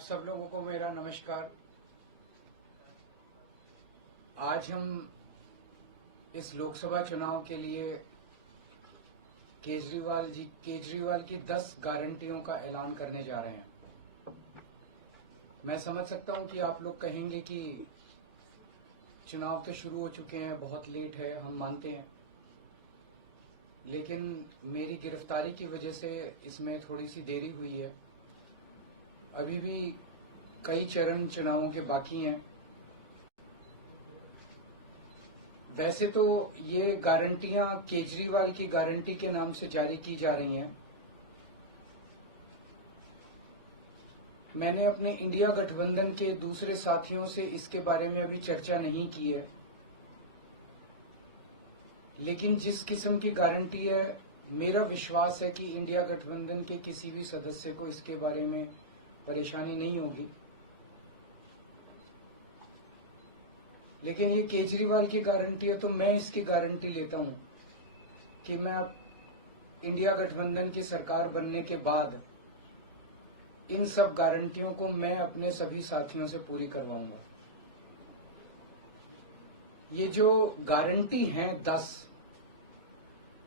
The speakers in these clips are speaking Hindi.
आप सब लोगों को मेरा नमस्कार। आज हम इस लोकसभा चुनाव के लिए केजरीवाल की 10 गारंटियों का ऐलान करने जा रहे हैं। मैं समझ सकता हूं कि आप लोग कहेंगे कि चुनाव तो शुरू हो चुके हैं, बहुत लेट है, हम मानते हैं, लेकिन मेरी गिरफ्तारी की वजह से इसमें थोड़ी सी देरी हुई है। अभी भी कई चरण चुनावों के बाकी हैं। वैसे तो ये गारंटियां केजरीवाल की गारंटी के नाम से जारी की जा रही हैं। मैंने अपने इंडिया गठबंधन के दूसरे साथियों से इसके बारे में अभी चर्चा नहीं की है, लेकिन जिस किस्म की गारंटी है, मेरा विश्वास है कि इंडिया गठबंधन के किसी भी सदस्य को इसके बारे में परेशानी नहीं होगी। लेकिन ये केजरीवाल की गारंटी है, तो मैं इसकी गारंटी लेता हूं कि मैं अब इंडिया गठबंधन की सरकार बनने के बाद इन सब गारंटियों को मैं अपने सभी साथियों से पूरी करवाऊंगा। ये जो गारंटी हैं 10,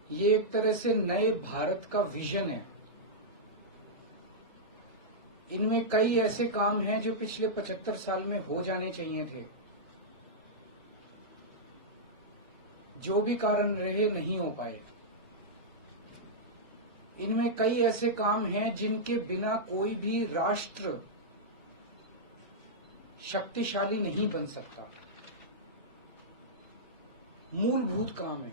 ये एक तरह से नए भारत का विजन है। इनमें कई ऐसे काम हैं जो पिछले 75 साल में हो जाने चाहिए थे, जो भी कारण रहे नहीं हो पाए। इनमें कई ऐसे काम हैं जिनके बिना कोई भी राष्ट्र शक्तिशाली नहीं बन सकता। मूलभूत काम है,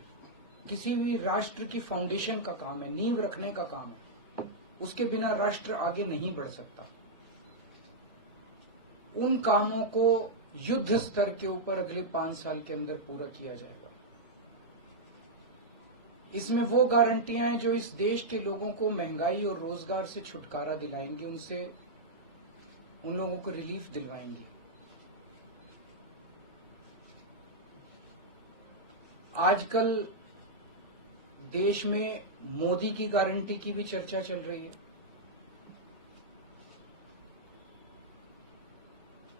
किसी भी राष्ट्र की फाउंडेशन का काम है, नींव रखने का काम है। उसके बिना राष्ट्र आगे नहीं बढ़ सकता। उन कामों को युद्ध स्तर के ऊपर अगले 5 साल के अंदर पूरा किया जाएगा। इसमें वो गारंटियां हैं जो इस देश के लोगों को महंगाई और रोजगार से छुटकारा दिलाएंगी, उन लोगों को रिलीफ दिलवाएंगी। आजकल देश में मोदी की गारंटी की भी चर्चा चल रही है।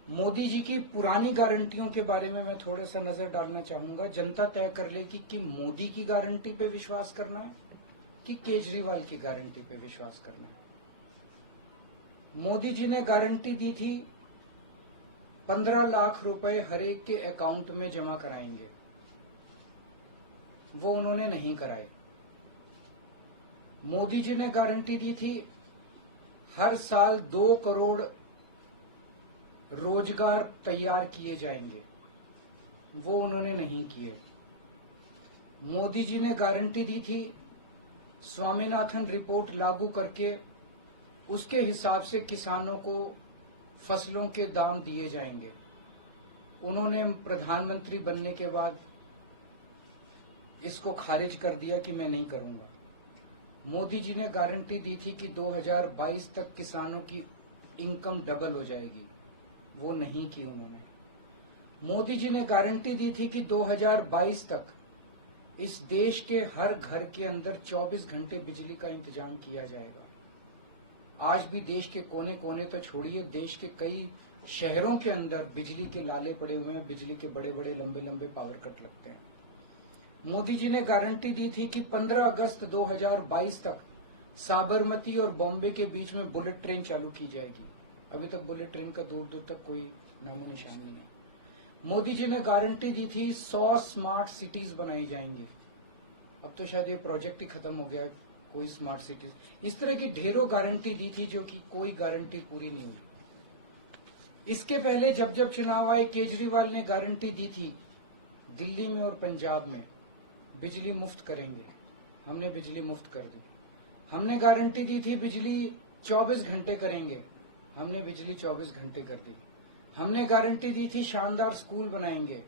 मोदी जी की पुरानी गारंटियों के बारे में मैं थोड़ा सा नजर डालना चाहूंगा। जनता तय कर लेगी कि मोदी की गारंटी पे विश्वास करना है कि केजरीवाल की गारंटी पे विश्वास करना है। मोदी जी ने गारंटी दी थी 15 लाख रुपए हर एक के अकाउंट में जमा कराएंगे, वो उन्होंने नहीं कराए। मोदी जी ने गारंटी दी थी हर साल 2 करोड़ रोजगार तैयार किए जाएंगे, वो उन्होंने नहीं किए। मोदी जी ने गारंटी दी थी स्वामीनाथन रिपोर्ट लागू करके उसके हिसाब से किसानों को फसलों के दाम दिए जाएंगे, उन्होंने प्रधानमंत्री बनने के बाद इसको खारिज कर दिया कि मैं नहीं करूंगा। मोदी जी ने गारंटी दी थी कि 2022 तक किसानों की इनकम डबल हो जाएगी, वो नहीं की उन्होंने। मोदी जी ने गारंटी दी थी कि 2022 तक इस देश के हर घर के अंदर 24 घंटे बिजली का इंतजाम किया जाएगा। आज भी देश के कोने कोने तो छोड़िए, देश के कई शहरों के अंदर बिजली के लाले पड़े हुए हैं, बिजली के बड़े बड़े लंबे लंबे पावर कट लगते हैं। मोदी जी ने गारंटी दी थी कि 15 अगस्त 2022 तक साबरमती और बॉम्बे के बीच में बुलेट ट्रेन चालू की जाएगी। अभी तक बुलेट ट्रेन का दूर दूर तक कोई नामो निशान नहीं है। मोदी जी ने गारंटी दी थी 100 स्मार्ट सिटीज बनाई जाएंगी। अब तो शायद ये प्रोजेक्ट ही खत्म हो गया, कोई स्मार्ट सिटीज। इस तरह की ढेरों गारंटी दी थी जो कि कोई गारंटी पूरी नहीं हुई। इसके पहले जब जब चुनाव आए, केजरीवाल ने गारंटी दी थी दिल्ली में और पंजाब में बिजली मुफ्त करेंगे, हमने बिजली मुफ्त कर दी। हमने गारंटी दी थी बिजली 24 घंटे करेंगे, हमने बिजली 24 घंटे कर दी। हमने गारंटी दी थी शानदार स्कूल बनाएंगे,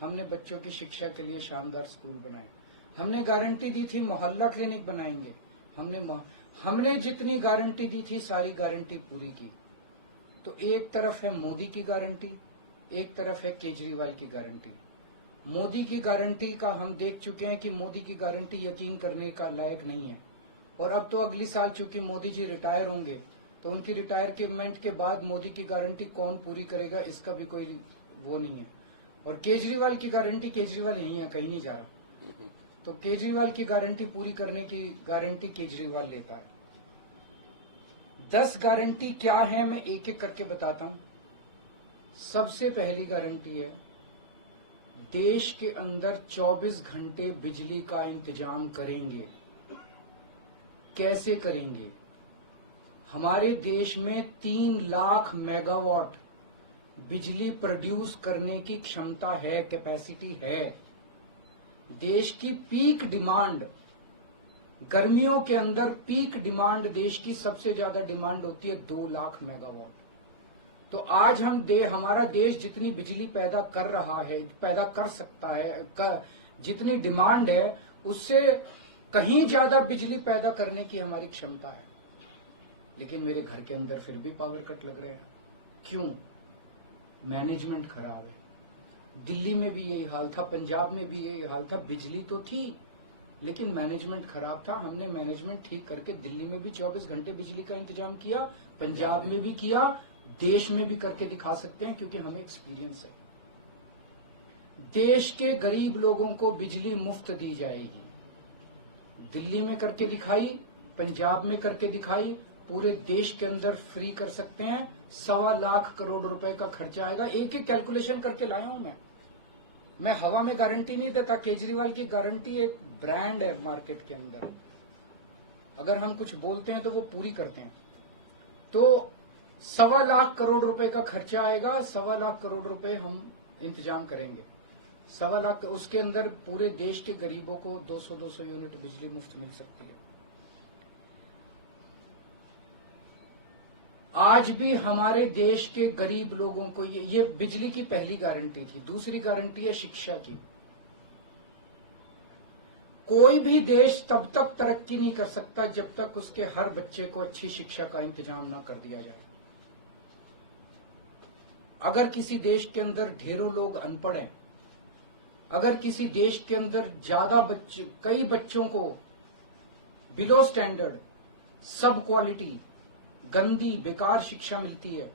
हमने बच्चों की शिक्षा के लिए शानदार स्कूल बनाए। हमने गारंटी दी थी मोहल्ला क्लिनिक बनाएंगे, हमने जितनी गारंटी दी थी सारी गारंटी पूरी की। तो एक तरफ है मोदी की गारंटी, एक तरफ है केजरीवाल की गारंटी। मोदी की गारंटी का हम देख चुके हैं कि मोदी की गारंटी यकीन करने का लायक नहीं है। और अब तो अगली साल चूंकि मोदी जी रिटायर होंगे, तो तो उनकी रिटायरमेंट के बाद मोदी की गारंटी कौन पूरी करेगा, इसका भी कोई वो नहीं है। और केजरीवाल की गारंटी, केजरीवाल यही है, कहीं नहीं जा रहा, तो केजरीवाल की गारंटी पूरी करने की गारंटी केजरीवाल लेता है। 10 गारंटी क्या है, मैं एक एक करके बताता हूं। सबसे पहली गारंटी है, देश के अंदर 24 घंटे बिजली का इंतजाम करेंगे। कैसे करेंगे? हमारे देश में 3 लाख मेगावाट बिजली प्रोड्यूस करने की क्षमता है, कैपेसिटी है। देश की पीक डिमांड, गर्मियों के अंदर पीक डिमांड देश की सबसे ज्यादा डिमांड होती है 2 लाख मेगावाट। तो आज हमारा देश जितनी बिजली पैदा कर रहा है, पैदा कर सकता है, जितनी डिमांड है उससे कहीं ज्यादा बिजली पैदा करने की हमारी क्षमता है। लेकिन मेरे घर के अंदर फिर भी पावर कट लग रहे हैं। क्यों? मैनेजमेंट खराब है। दिल्ली में भी यही हाल था, पंजाब में भी यही हाल था। बिजली तो थी लेकिन मैनेजमेंट खराब था। हमने मैनेजमेंट ठीक करके दिल्ली में भी 24 घंटे बिजली का इंतजाम किया, पंजाब में भी किया, देश में भी करके दिखा सकते हैं क्योंकि हमें एक्सपीरियंस है। देश के गरीब लोगों को बिजली मुफ्त दी जाएगी। दिल्ली में करके दिखाई, पंजाब में करके दिखाई, पूरे देश के अंदर फ्री कर सकते हैं। 1.25 लाख करोड़ रुपए का खर्चा आएगा। एक एक कैलकुलेशन करके लाया हूं मैं हवा में गारंटी नहीं देता। केजरीवाल की गारंटी एक ब्रांड है मार्केट के अंदर। अगर हम कुछ बोलते हैं तो वो पूरी करते हैं। तो 1.25 लाख करोड़ रुपए का खर्चा आएगा। 1.25 लाख करोड़ रुपए हम इंतजाम करेंगे। 1.25 लाख, उसके अंदर पूरे देश के गरीबों को 200 यूनिट बिजली मुफ्त मिल सकती है। आज भी हमारे देश के गरीब लोगों को ये बिजली की पहली गारंटी थी। दूसरी गारंटी है शिक्षा की। कोई भी देश तब तक तरक्की नहीं कर सकता जब तक उसके हर बच्चे को अच्छी शिक्षा का इंतजाम ना कर दिया जाए। अगर किसी देश के अंदर ढेरों लोग अनपढ़ हैं, अगर किसी देश के अंदर ज्यादा बच्चे, कई बच्चों को बिलो स्टैंडर्ड, सब क्वालिटी, गंदी बेकार शिक्षा मिलती है,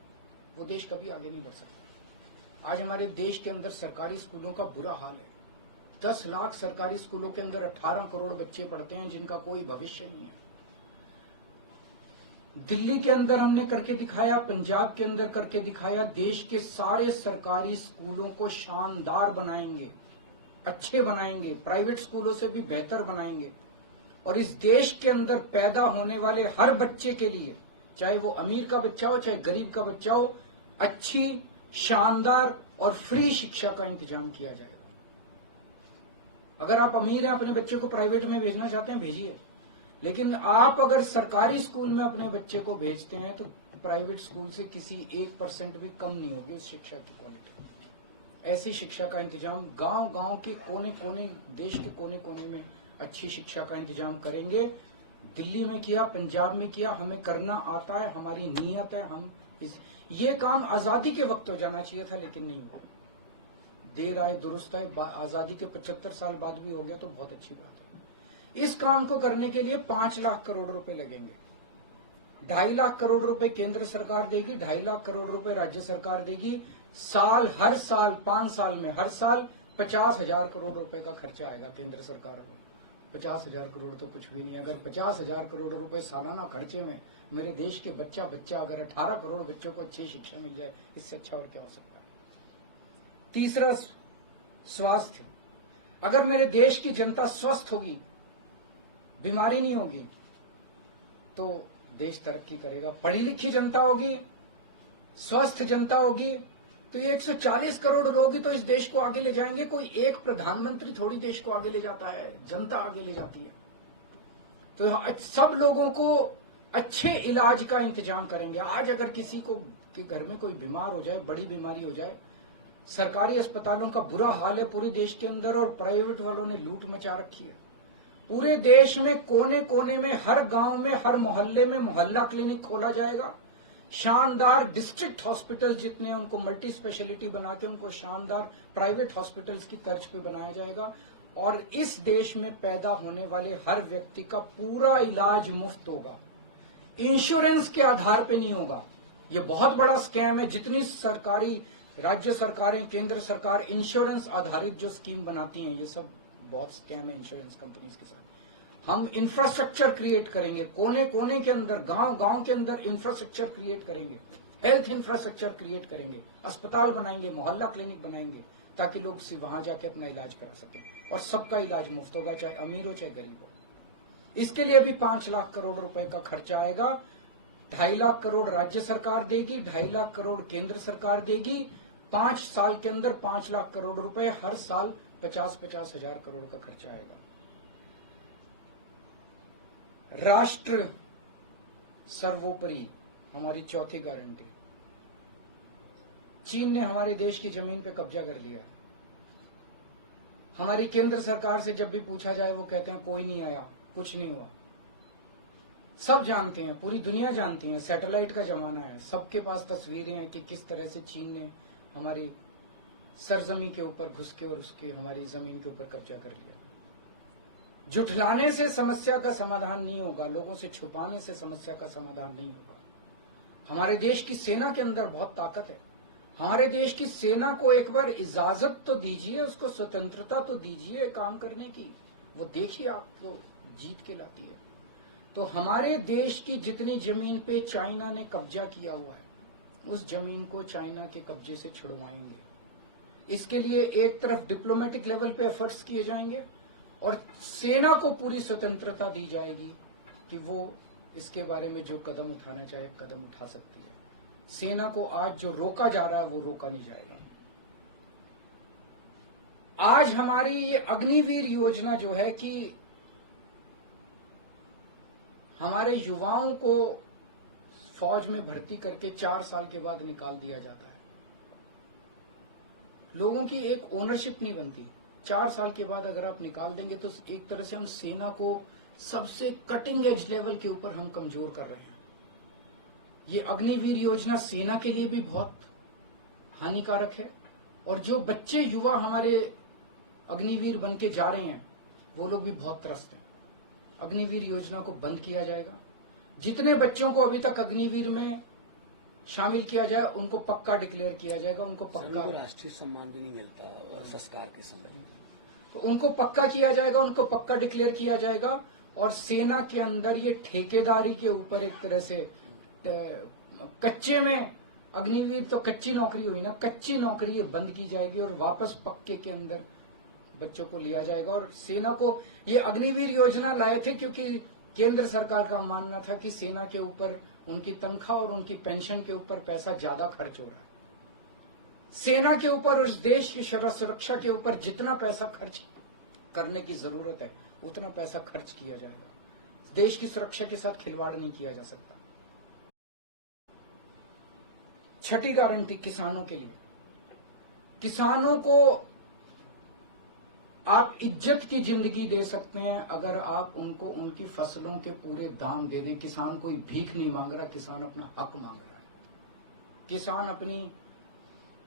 वो देश कभी आगे नहीं बढ़ सकता। आज हमारे देश के अंदर सरकारी स्कूलों का बुरा हाल है। 10 लाख सरकारी स्कूलों के अंदर 18 करोड़ बच्चे पढ़ते हैं जिनका कोई भविष्य नहीं है। दिल्ली के अंदर हमने करके दिखाया, पंजाब के अंदर करके दिखाया। देश के सारे सरकारी स्कूलों को शानदार बनाएंगे, अच्छे बनाएंगे, प्राइवेट स्कूलों से भी बेहतर बनाएंगे। और इस देश के अंदर पैदा होने वाले हर बच्चे के लिए, चाहे वो अमीर का बच्चा हो चाहे गरीब का बच्चा हो, अच्छी, शानदार और फ्री शिक्षा का इंतजाम किया जाएगा। अगर आप अमीर हैं, अपने बच्चे को प्राइवेट में भेजना चाहते हैं, भेजिए। लेकिन आप अगर सरकारी स्कूल में अपने बच्चे को भेजते हैं तो प्राइवेट स्कूल से किसी 1% भी कम नहीं होगी उस शिक्षा की क्वालिटी। ऐसी शिक्षा का इंतजाम गांव-गांव के कोने-कोने, देश के कोने-कोने में अच्छी शिक्षा का इंतजाम करेंगे। दिल्ली में किया, पंजाब में किया, हमें करना आता है, हमारी नीयत है। ये काम आजादी के वक्त हो जाना चाहिए था लेकिन नहीं हुआ। देर आए दुरुस्त आए। आजादी के 75 साल बाद भी हो गया तो बहुत अच्छी बात है। इस काम को करने के लिए 5 लाख करोड़ रुपए लगेंगे। 2.5 लाख करोड़ रुपए केंद्र सरकार देगी, 2.5 लाख करोड़ रुपए राज्य सरकार देगी। हर साल 5 साल में हर साल 50,000 करोड़ रुपए का खर्चा आएगा केंद्र सरकार को। 50,000 करोड़ तो कुछ भी नहीं। अगर 50,000 करोड़ रुपए सालाना खर्चे में मेरे देश के बच्चा अगर 18 करोड़ बच्चों को अच्छी शिक्षा मिल जाए, इससे अच्छा और क्या हो सकता है। तीसरा, स्वास्थ्य। अगर मेरे देश की जनता स्वस्थ होगी, बीमारी नहीं होगी, तो देश तरक्की करेगा। पढ़ी लिखी जनता होगी, स्वस्थ जनता होगी, तो ये 140 करोड़ लोग ही तो इस देश को आगे ले जाएंगे। कोई एक प्रधानमंत्री थोड़ी देश को आगे ले जाता है, जनता आगे ले जाती है। तो सब लोगों को अच्छे इलाज का इंतजाम करेंगे। आज अगर किसी को के घर में कोई बीमार हो जाए, बड़ी बीमारी हो जाए, सरकारी अस्पतालों का बुरा हाल है पूरे देश के अंदर और प्राइवेट वालों ने लूट मचा रखी है। पूरे देश में कोने कोने में, हर गांव में, हर मोहल्ले में मोहल्ला क्लिनिक खोला जाएगा। शानदार डिस्ट्रिक्ट हॉस्पिटल जितने हैं उनको मल्टी स्पेशलिटी बना के उनको शानदार प्राइवेट हॉस्पिटल्स की तर्ज पे बनाया जाएगा। और इस देश में पैदा होने वाले हर व्यक्ति का पूरा इलाज मुफ्त होगा। इंश्योरेंस के आधार पे नहीं होगा। ये बहुत बड़ा स्कैम है। जितनी सरकारी, राज्य सरकारें, केंद्र सरकार इंश्योरेंस आधारित जो स्कीम बनाती हैं, ये सब बहुत स्कैम है इंश्योरेंस कंपनीज के साथ। हम इंफ्रास्ट्रक्चर क्रिएट करेंगे, कोने कोने के अंदर, गांव गांव के अंदर इंफ्रास्ट्रक्चर क्रिएट करेंगे, हेल्थ इंफ्रास्ट्रक्चर क्रिएट करेंगे, अस्पताल बनाएंगे, मोहल्ला क्लिनिक बनाएंगे, ताकि लोग वहां जाके अपना इलाज करा सकें। और सबका इलाज मुफ्त होगा, चाहे अमीर हो चाहे गरीब हो। इसके लिए भी 5 लाख करोड़ रुपए का खर्चा आएगा। 2.5 लाख करोड़ राज्य सरकार देगी, 2.5 लाख करोड़ केंद्र सरकार देगी। 5 साल के अंदर 5 लाख करोड़ रुपए, हर साल 50-50 हजार करोड़ का खर्चा आएगा। राष्ट्र सर्वोपरि, हमारी चौथी गारंटी। चीन ने हमारे देश की जमीन पे कब्जा कर लिया है। हमारी केंद्र सरकार से जब भी पूछा जाए, वो कहते हैं कोई नहीं आया, कुछ नहीं हुआ। सब जानते हैं, पूरी दुनिया जानती है, सैटेलाइट का जमाना है, सबके पास तस्वीरें हैं कि किस तरह से चीन ने हमारी सरजमी के ऊपर घुस के और उसके हमारी जमीन के ऊपर कब्जा कर लिया। जुठलाने से समस्या का समाधान नहीं होगा, लोगों से छुपाने से समस्या का समाधान नहीं होगा। हमारे देश की सेना के अंदर बहुत ताकत है। हमारे देश की सेना को एक बार इजाजत तो दीजिए, उसको स्वतंत्रता तो दीजिए काम करने की। वो देखिए आपको जीत के लाती है। तो हमारे देश की जितनी जमीन पे चाइना ने कब्जा किया हुआ है, उस जमीन को चाइना के कब्जे से छुड़वाएंगे। इसके लिए एक तरफ डिप्लोमेटिक लेवल पे एफर्ट्स किए जाएंगे और सेना को पूरी स्वतंत्रता दी जाएगी कि वो इसके बारे में जो कदम उठाना चाहे कदम उठा सकती है। सेना को आज जो रोका जा रहा है वो रोका नहीं जाएगा। आज हमारी ये अग्निवीर योजना जो है कि हमारे युवाओं को फौज में भर्ती करके 4 साल के बाद निकाल दिया जाता है। लोगों की एक ओनरशिप नहीं बनती। 4 साल के बाद अगर आप निकाल देंगे तो एक तरह से हम सेना को सबसे कटिंग एज लेवल के ऊपर हम कमजोर कर रहे हैं। ये अग्निवीर योजना सेना के लिए भी बहुत हानिकारक है और जो बच्चे युवा हमारे अग्निवीर बन के जा रहे हैं वो लोग भी बहुत त्रस्त हैं। अग्निवीर योजना को बंद किया जाएगा। जितने बच्चों को अभी तक अग्निवीर में शामिल किया जाए उनको पक्का डिक्लेयर किया जाएगा। उनको पक्का राष्ट्रीय सम्मान भी नहीं मिलता संस्कार के समय, तो उनको पक्का किया जाएगा, उनको पक्का डिक्लेयर किया जाएगा। और सेना के अंदर ये ठेकेदारी के ऊपर एक तरह से कच्चे में अग्निवीर तो कच्ची नौकरी हुई ना, कच्ची नौकरी ये बंद की जाएगी और वापस पक्के के अंदर बच्चों को लिया जाएगा। और सेना को ये अग्निवीर योजना लाए थे क्योंकि केंद्र सरकार का मानना था कि सेना के ऊपर उनकी तनख्वाह और उनकी पेंशन के ऊपर पैसा ज्यादा खर्च हो रहा है। सेना के ऊपर, उस देश की सुरक्षा के ऊपर जितना पैसा खर्च करने की जरूरत है उतना पैसा खर्च किया जाएगा। देश की सुरक्षा के साथ खिलवाड़ नहीं किया जा सकता। छठी गारंटी किसानों के लिए। किसानों को आप इज्जत की जिंदगी दे सकते हैं अगर आप उनको उनकी फसलों के पूरे दाम दे दें। किसान कोई भीख नहीं मांग रहा, किसान अपना हक मांग रहा है। किसान अपनी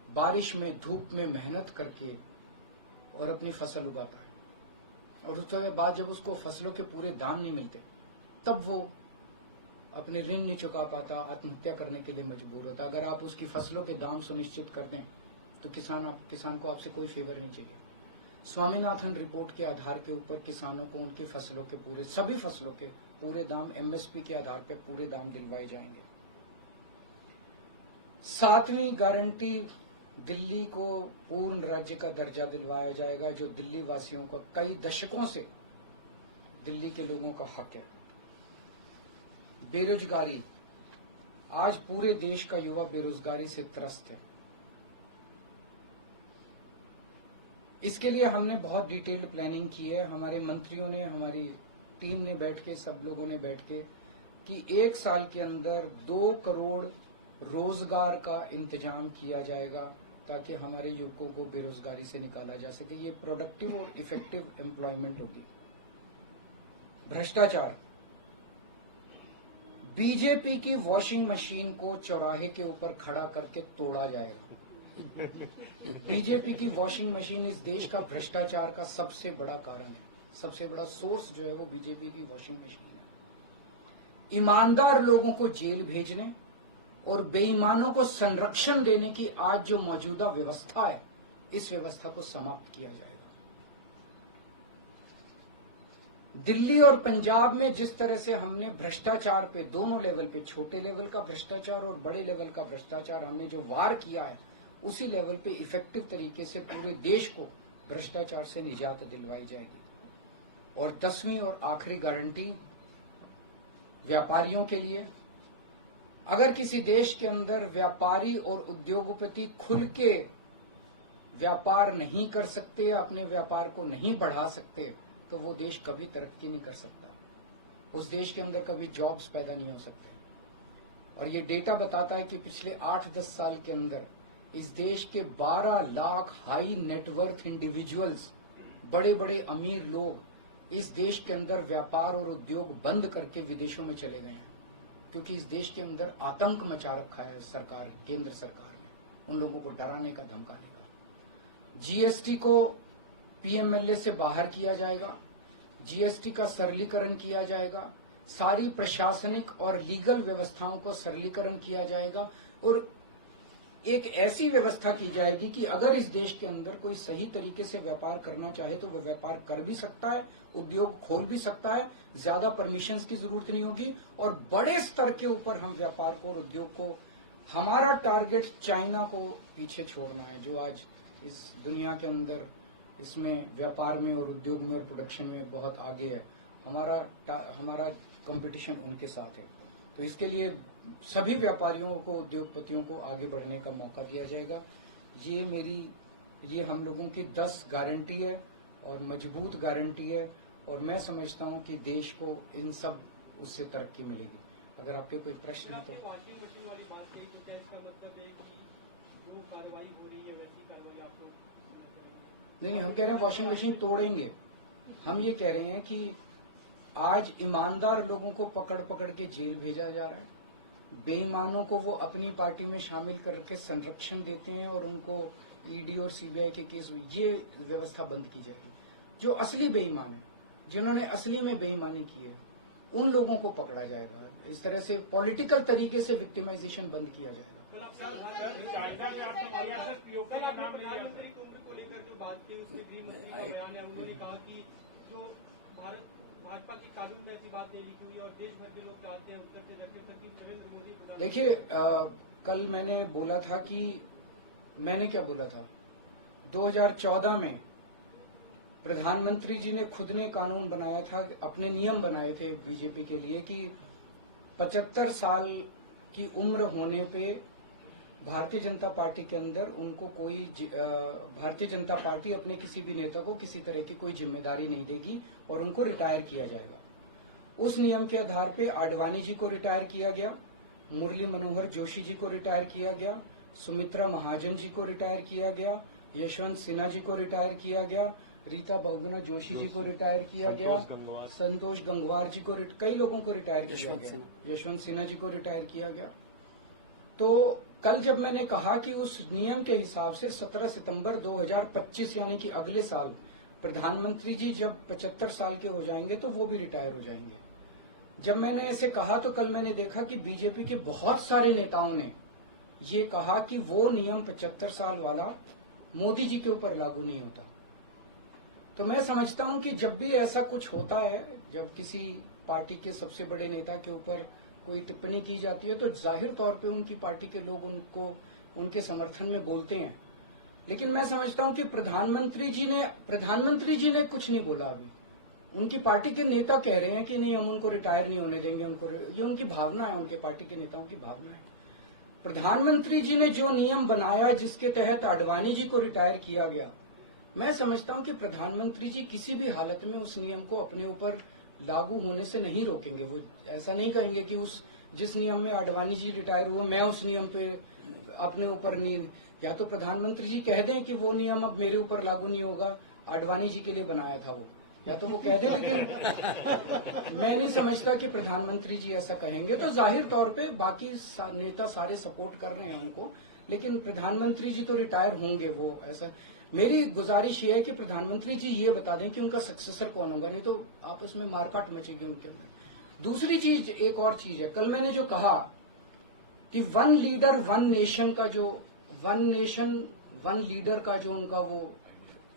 बारिश में, धूप में मेहनत करके और अपनी फसल उगाता है और उसके बाद जब उसको फसलों के पूरे दाम नहीं मिलते तब वो अपने ऋण नहीं चुका पाता, आत्महत्या करने के लिए मजबूर होता। अगर आप उसकी फसलों के दाम सुनिश्चित कर दें तो किसान को आपसे कोई फेवर नहीं चाहिए। स्वामीनाथन रिपोर्ट के आधार के ऊपर किसानों को उनकी फसलों के पूरे, सभी फसलों के पूरे दाम एमएसपी के आधार पर पूरे दाम दिलवाए जाएंगे। 7वीं गारंटी, दिल्ली को पूर्ण राज्य का दर्जा दिलवाया जाएगा, जो दिल्ली वासियों का कई दशकों से दिल्ली के लोगों का हक है। बेरोजगारी, आज पूरे देश का युवा बेरोजगारी से त्रस्त है। इसके लिए हमने बहुत डिटेल्ड प्लानिंग की है। हमारे मंत्रियों ने, हमारी टीम ने बैठ के, सब लोगों ने बैठ के कि 1 साल के अंदर 2 करोड़ रोजगार का इंतजाम किया जाएगा ताकि हमारे युवकों को बेरोजगारी से निकाला जा सके। ये प्रोडक्टिव और इफेक्टिव एम्प्लॉयमेंट होगी। भ्रष्टाचार, बीजेपी की वॉशिंग मशीन को चौराहे के ऊपर खड़ा करके तोड़ा जाएगा। बीजेपी की वॉशिंग मशीन इस देश का भ्रष्टाचार का सबसे बड़ा कारण है। सबसे बड़ा सोर्स जो है वो बीजेपी की वॉशिंग मशीन है। ईमानदार लोगों को जेल भेजने और बेईमानों को संरक्षण देने की आज जो मौजूदा व्यवस्था है, इस व्यवस्था को समाप्त किया जाएगा। दिल्ली और पंजाब में जिस तरह से हमने भ्रष्टाचार पे दोनों लेवल पे, छोटे लेवल का भ्रष्टाचार और बड़े लेवल का भ्रष्टाचार हमने जो वार किया है, उसी लेवल पे इफेक्टिव तरीके से पूरे देश को भ्रष्टाचार से निजात दिलवाई जाएगी। और 10वीं और आखिरी गारंटी व्यापारियों के लिए, अगर किसी देश के अंदर व्यापारी और उद्योगपति खुल के व्यापार नहीं कर सकते, अपने व्यापार को नहीं बढ़ा सकते, तो वो देश कभी तरक्की नहीं कर सकता। उस देश के अंदर कभी जॉब्स पैदा नहीं हो सकते। और ये डेटा बताता है कि पिछले 8-10 साल के अंदर इस देश के 12 लाख हाई नेटवर्थ इंडिविजुअल्स, बड़े बड़े अमीर लोग इस देश के अंदर व्यापार और उद्योग बंद करके विदेशों में चले गए हैं, क्योंकि इस देश के अंदर आतंक मचा रखा है सरकार, केंद्र सरकार ने, उन लोगों को डराने का, धमकाने का। जीएसटी को पीएमएलए से बाहर किया जाएगा, जीएसटी का सरलीकरण किया जाएगा, सारी प्रशासनिक और लीगल व्यवस्थाओं को सरलीकरण किया जाएगा और एक ऐसी व्यवस्था की जाएगी कि अगर इस देश के अंदर कोई सही तरीके से व्यापार करना चाहे तो वह व्यापार कर भी सकता है, उद्योग खोल भी सकता है, ज्यादा परमिशंस की जरूरत नहीं होगी और बड़े स्तर के ऊपर हम व्यापार को और उद्योग को, हमारा टारगेट चाइना को पीछे छोड़ना है, जो आज इस दुनिया के अंदर इसमें व्यापार में और उद्योग में और प्रोडक्शन में बहुत आगे है। हमारा कंपटीशन उनके साथ है। तो इसके लिए सभी व्यापारियों को, उद्योगपतियों को आगे बढ़ने का मौका दिया जाएगा। ये हम लोगों की 10 गारंटी है और मजबूत गारंटी है और मैं समझता हूं कि देश को इन सब उससे तरक्की मिलेगी। अगर आपके कोई प्रश्न है तो। वॉशिंग मशीन वाली बात कही तो क्या इसका मतलब है कि जो कार्रवाई हो रही है वैसी कार्रवाई आप लोग नहीं, हम कह रहे हैं वॉशिंग मशीन तोड़ेंगे। हम ये कह रहे हैं कि आज ईमानदार लोगों को पकड़ पकड़ के जेल भेजा जा रहा है, बेईमानों को वो अपनी पार्टी में शामिल करके संरक्षण देते हैं और उनको ईडी और सीबीआई के केस, ये व्यवस्था बंद की जाएगी। जो असली बेईमान है, जिन्होंने असली में बेईमानी की है, उन लोगों को पकड़ा जाएगा। इस तरह से पॉलिटिकल तरीके से विक्टिमाइजेशन बंद किया जाएगा। प्रधानमंत्री कुंभ को लेकर जो बात की, उसमें गृह मंत्री का बयान है, उन्होंने कहा कि जो भाजपा की कानून में ऐसी बात नहीं लिखी हुई और देश भर के लोग चाहते हैं उत्तर से दक्षिण तक की नरेंद्र मोदी। देखिए, कल मैंने बोला था कि मैंने क्या बोला था, 2014 में प्रधानमंत्री जी ने खुद ने कानून बनाया था, अपने नियम बनाए थे बीजेपी के लिए कि 75 साल की उम्र होने पे भारतीय जनता पार्टी के अंदर उनको कोई, भारतीय जनता पार्टी अपने किसी भी नेता को किसी तरह की कोई जिम्मेदारी नहीं देगी और उनको रिटायर किया जाएगा। उस नियम के आधार पे आडवाणी जी को रिटायर किया गया, मुरली मनोहर जोशी जी को रिटायर किया गया, सुमित्रा महाजन जी को रिटायर किया गया, यशवंत सिन्हा जी को रिटायर किया गया, रीता बहुगुणा जोशी जी को रिटायर किया गया, संतोष गंगवार जी को, कई लोगों को रिटायर किया गया, यशवंत सिन्हा जी को रिटायर किया गया। तो कल जब मैंने कहा कि उस नियम के हिसाब से 17 सितंबर 2025 यानी कि अगले साल प्रधानमंत्री जी जब 75 साल के हो जाएंगे तो वो भी रिटायर हो जाएंगे। जब मैंने ऐसे कहा तो कल मैंने देखा कि बीजेपी के बहुत सारे नेताओं ने ये कहा कि वो नियम 75 साल वाला मोदी जी के ऊपर लागू नहीं होता। तो मैं समझता हूं कि जब भी ऐसा कुछ होता है, जब किसी पार्टी के सबसे बड़े नेता के ऊपर कोई टिप्पणी की जाती है तो जाहिर तौर पे उनकी पार्टी के लोग उनको उनके समर्थन में बोलते हैं। लेकिन मैं समझता हूं कि प्रधानमंत्री जी ने कुछ नहीं बोला अभी। उनकी पार्टी के नेता कह रहे हैं कि नहीं, हम उनको रिटायर नहीं होने देंगे, ये उनकी भावना है, उनके पार्टी के नेताओं की भावना है। प्रधानमंत्री जी ने जो नियम बनाया जिसके तहत आडवाणी जी को रिटायर किया गया, मैं समझता हूं कि प्रधानमंत्री जी किसी भी हालत में उस नियम को अपने ऊपर लागू होने से नहीं रोकेंगे। वो ऐसा नहीं कहेंगे कि उस जिस नियम में आडवाणी जी रिटायर हुए मैं उस नियम पे अपने ऊपर नहीं, या तो प्रधानमंत्री जी कह दें कि वो नियम अब मेरे ऊपर लागू नहीं होगा, आडवाणी जी के लिए बनाया था वो, या तो वो कह दें। लेकिन मैं नहीं समझता कि प्रधानमंत्री जी ऐसा कहेंगे। तो जाहिर तौर पे बाकी नेता सारे सपोर्ट कर रहे हैं उनको, लेकिन प्रधानमंत्री जी तो रिटायर होंगे। वो ऐसा, मेरी गुजारिश ये है कि प्रधानमंत्री जी ये बता दें कि उनका सक्सेसर कौन होगा, नहीं तो आपस में मारकाट मचेगी उनके अंदर। दूसरी चीज, एक और चीज है, कल मैंने जो कहा कि वन लीडर वन नेशन का जो वन नेशन वन लीडर का जो उनका वो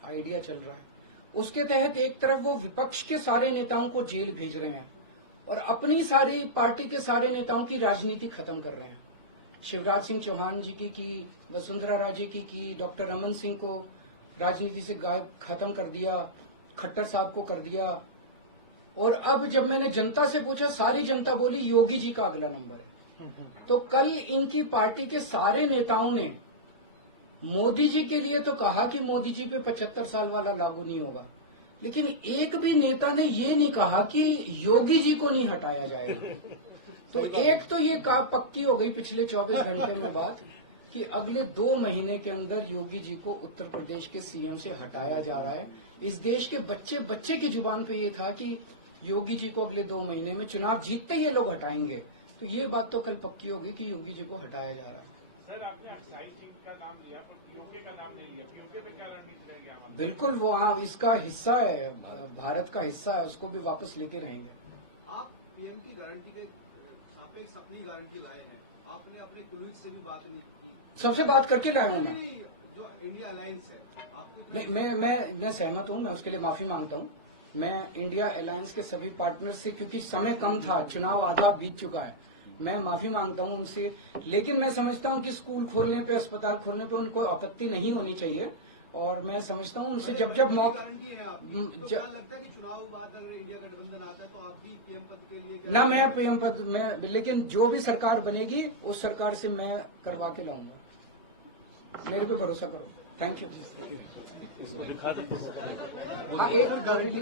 आइडिया चल रहा है, उसके तहत एक तरफ वो विपक्ष के सारे नेताओं को जेल भेज रहे हैं और अपनी सारी पार्टी के सारे नेताओं की राजनीति खत्म कर रहे हैं। शिवराज सिंह चौहान जी की, वसुंधरा राजे की, डॉक्टर रमन सिंह को राजनीति से गायब खत्म कर दिया, खट्टर साहब को कर दिया। और अब जब मैंने जनता से पूछा, सारी जनता बोली योगी जी का अगला नंबर है। तो कल इनकी पार्टी के सारे नेताओं ने मोदी जी के लिए तो कहा कि मोदी जी पे 75 साल वाला लागू नहीं होगा, लेकिन एक भी नेता ने ये नहीं कहा कि योगी जी को नहीं हटाया जाएगा। तो एक तो ये पक्की हो गई पिछले 24 घंटे में बात कि अगले 2 महीने के अंदर योगी जी को उत्तर प्रदेश के सीएम से हटाया जा रहा है। इस देश के बच्चे बच्चे की जुबान पे ये था कि योगी जी को अगले 2 महीने में चुनाव जीतते ही ये लोग हटाएंगे। तो ये बात तो कल पक्की होगी कि योगी जी को हटाया जा रहा है। सर, आपने अक्साई सिंह का नाम लिया पर पीओके का नाम नहीं लिया। पीओके पे क्या रणनीति रहेगी हमारी? बिल्कुल, वो इसका हिस्सा है, भारत का हिस्सा है, उसको भी वापस लेके रहेंगे। आप पीएम की गारंटी के सापेक्ष अपनी गारंटी लाए हैं, आपने अपने कुलीग से भी बात नहीं की। सबसे बात करके लाया हूँ मैं। जो इंडिया अलायंस है, आपको नहीं, मैं सहमत हूँ, मैं उसके लिए माफी मांगता हूँ। मैं इंडिया अलायंस के सभी पार्टनर से, क्योंकि समय कम था, चुनाव आधा बीत चुका है, मैं माफी मांगता हूँ उनसे। लेकिन मैं समझता हूँ कि स्कूल खोलने पे, अस्पताल खोलने पे उनको आपत्ति नहीं होनी चाहिए। और मैं समझता हूँ उनसे जब मौका गारंटी है आपकी, तो क्या लगता है कि चुनाव बाद अगर इंडिया गठबंधन आता है तो आप भी पीएम पद के लिए ना, मैं पीएम पद में, लेकिन जो भी सरकार बनेगी उस सरकार से मैं करवा के लाऊंगा, मेरे पे भरोसा करो। Thank you. इसको दिखा दो। हाँ, एक गारंटी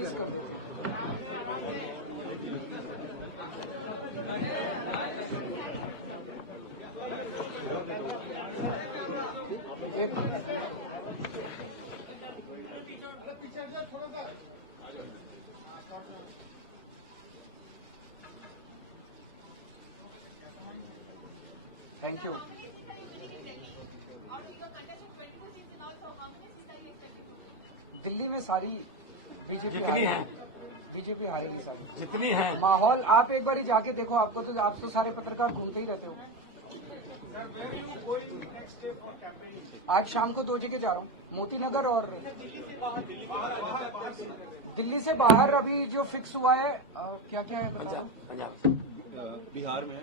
थैंक यू। दिल्ली में सारी बीजेपी हारेगी सारी, जितनी है माहौल। आप एक बार जाके देखो, आप तो सारे पत्रकार घूमते ही रहते हो। आज शाम को 2 जगह जा रहा हूँ, मोती नगर और दिल्ली से बाहर। अभी जो फिक्स हुआ है, क्या क्या है बताओ? पंजाब बिहार में